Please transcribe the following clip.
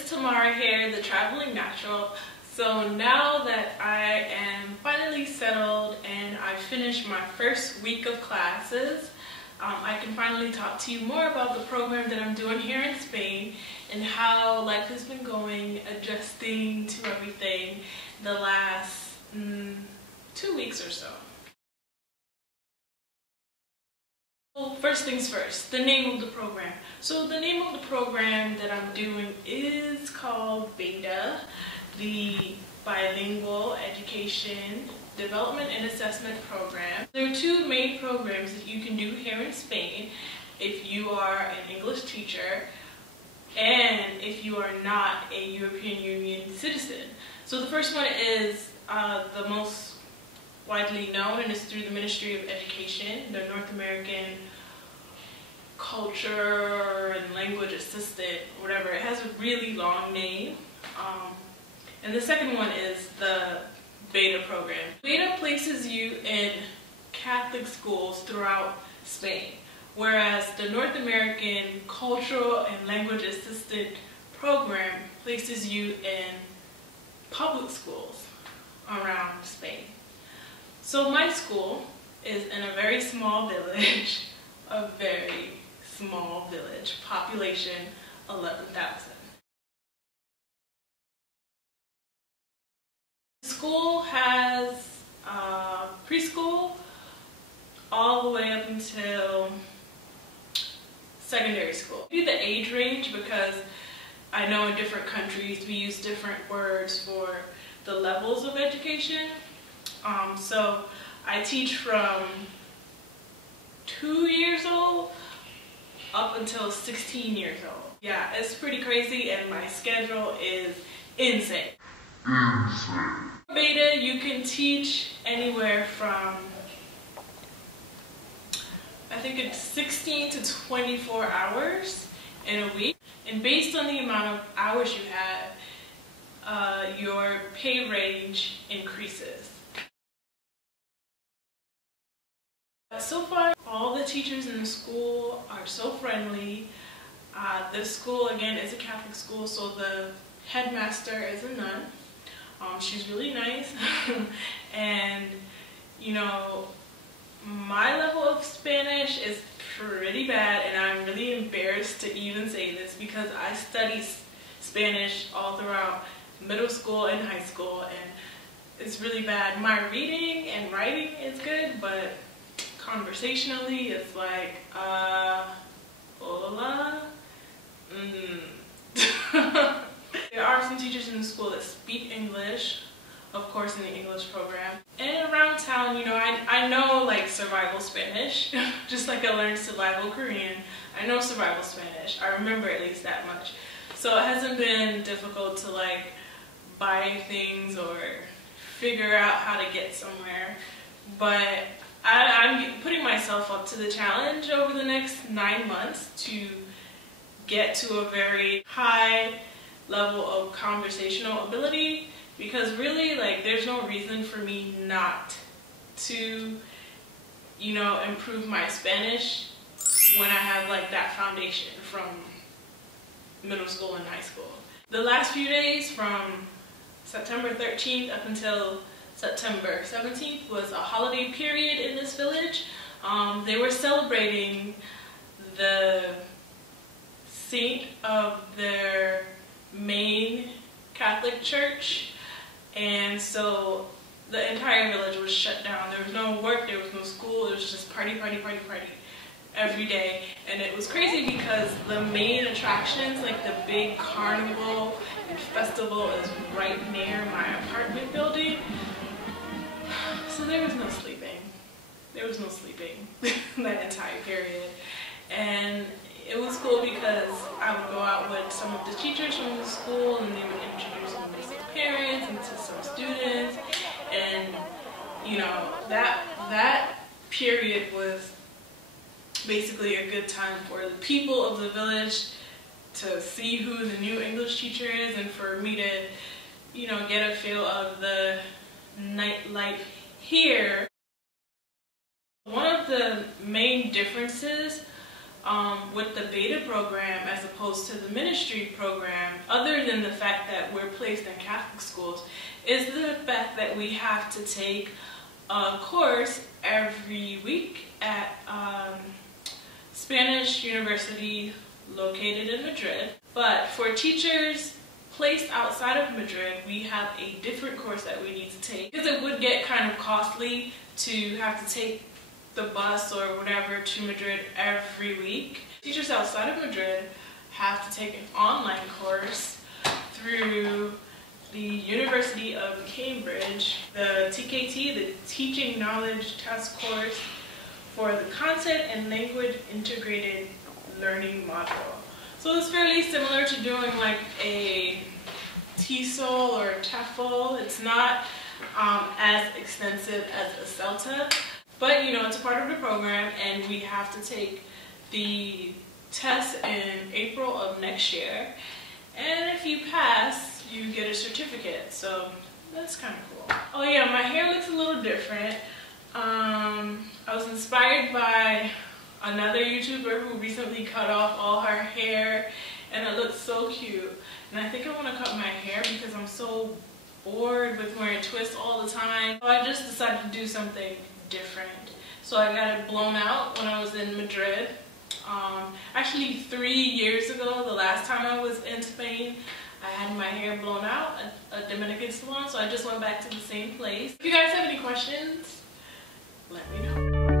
it's Tamara here, the Traveling Natural. So now that I am finally settled and I finished my first week of classes, I can finally talk to you more about the program that I'm doing here in Spain and how life has been going, adjusting to everything the last 2 weeks or so. Well, first things first, the name of the program. So the name of the program that I'm doing is called BEDA, the Bilingual Education Development and Assessment Program. There are two main programs that you can do here in Spain if you are an English teacher and if you are not a European Union citizen. So the first one is the most widely known, and it's through the Ministry of Education, the North American Culture and Language Assistant, whatever. It has a really long name. And the second one is the BEDA program. BEDA places you in Catholic schools throughout Spain, whereas the North American Cultural and Language Assistant program places you in public schools around Spain. So my school is in a very small village, population 11,000. The school has preschool all the way up until secondary school. I do the age range because I know in different countries we use different words for the levels of education. So I teach from 2 years old up until 16 years old. Yeah, it's pretty crazy and my schedule is insane. BEDA, you can teach anywhere from, I think it's 16 to 24 hours in a week. And based on the amount of hours you have, your pay range increases. So far, all the teachers in the school are so friendly. The school, again, is a Catholic school, so the headmaster is a nun. She's really nice. And, you know, my level of Spanish is pretty bad, and I'm really embarrassed to even say this because I studied Spanish all throughout middle school and high school, and it's really bad. My reading and writing is good, but conversationally, it's like, hola. There are some teachers in the school that speak English, of course, in the English program. And around town, you know, I know like survival Spanish, just like I learned survival Korean. I know survival Spanish. I remember at least that much. So it hasn't been difficult to like buy things or figure out how to get somewhere. But I'm putting myself up to the challenge over the next 9 months to get to a very high level of conversational ability, because really, like, there's no reason for me not to, you know, improve my Spanish when I have like that foundation from middle school and high school. The last few days from September 13th up until September 17th was a holiday period in this village. They were celebrating the saint of their main Catholic church, and so the entire village was shut down. There was no work, there was no school, it was just party every day. And it was crazy because the main attractions, like the big carnival and festival, is right near my apartment building. So there was no sleeping. There was no sleeping that entire period. And it was cool because I would go out with some of the teachers from the school and they would introduce me to some parents and to some students. And, you know, that period was basically a good time for the people of the village to see who the new English teacher is and for me to, you know, get a feel of the nightlife here. One of the main differences with the BEDA program as opposed to the ministry program, other than the fact that we're placed in Catholic schools, is the fact that we have to take a course every week at Spanish University located in Madrid. But for teachers placed outside of Madrid, we have a different course that we need to take, because it would get kind of costly to have to take the bus or whatever to Madrid every week. Teachers outside of Madrid have to take an online course through the University of Cambridge, the TKT, the Teaching Knowledge Task Course for the Content and Language Integrated Learning module. So it's fairly similar to doing like a TESOL or a TEFL. It's not as extensive as a CELTA, but you know, it's a part of the program, and we have to take the test in April of next year. And if you pass, you get a certificate, so that's kind of cool. Oh yeah, my hair looks a little different. I was inspired by another YouTuber who recently cut off all her hair, and it looks so cute. And I think I want to cut my hair because I'm so bored with wearing twists all the time. So I just decided to do something different. So I got it blown out when I was in Madrid. Actually 3 years ago, the last time I was in Spain, I had my hair blown out at a Dominican salon, so I just went back to the same place. If you guys have any questions, let me know.